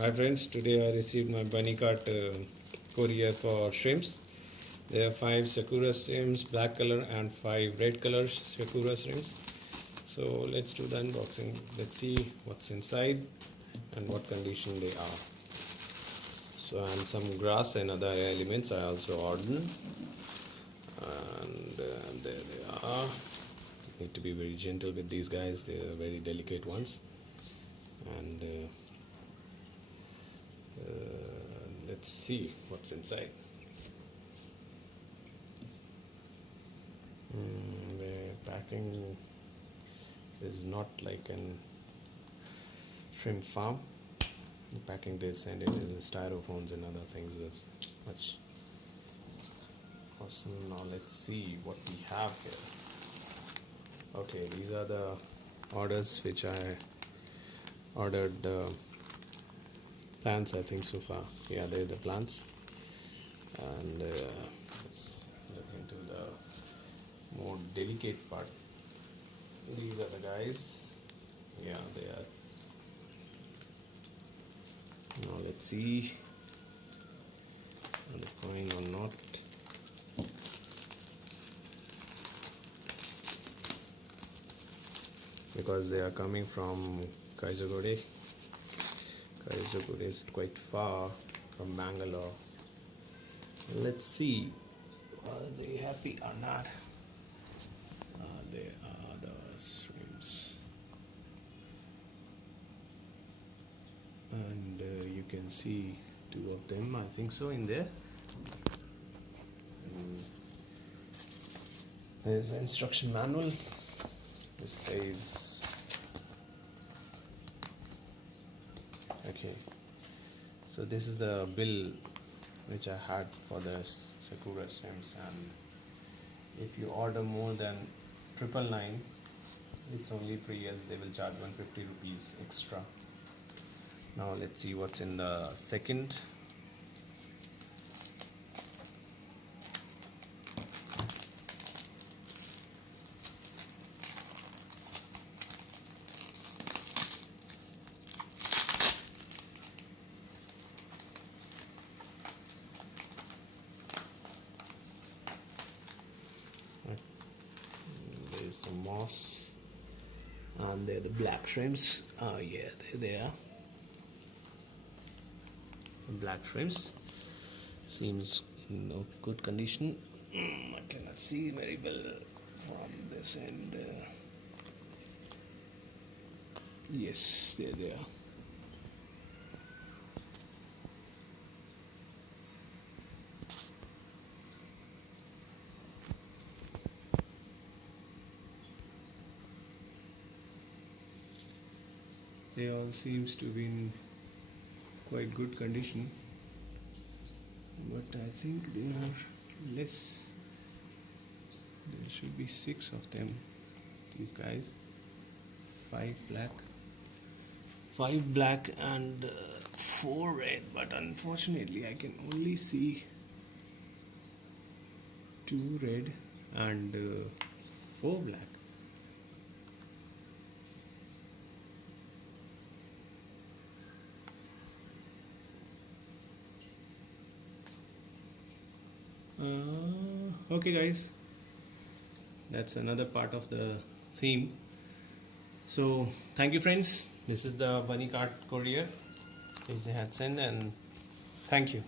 Hi friends, today I received my Bunnycart courier for shrimps. There are 5 sakura shrimps, black color, and 5 red color sakura shrimps. So let's do the unboxing. Let's see what's inside and what condition they are. So and some grass and other elements I also ordered. And there they are. Need to be very gentle with these guys. They are very delicate ones. And let's see what's inside. The packing is not like an shrimp farm. The packing they send it is styrophones and other things. That's much awesome. Now let's see what we have here. Okay, these are the orders which I ordered. Plants, I think, so far. Yeah, they're the plants. And let's look into the more delicate part. These are the guys. Yeah, they are. Now let's see are they fine or not. Because they are coming from Kaizagode. Kaizagode is quite far from Bangalore. Let's see, are they happy or not? They are the shrimps, and you can see 2 of them, I think so, in there. There's an instruction manual. It says, okay, so this is the bill which I had for the sakura shrimps, and if you order more than 999, it's only free, as they will charge 150 rupees extra. Now let's see what's in the second. There's some moss, and they're the black shrimps. Oh yeah, there they are. The black shrimps seems in no good condition. I cannot see very well from this end. Yes, there they are. They all seems to be in quite good condition, but I think there are less. There should be 6 of them. These guys, 5 black and 4 red, but unfortunately I can only see 2 red and 4 black. Okay guys, that's another part of the theme. So thank you friends, this is the Bunnycart courier which they had sent, and thank you.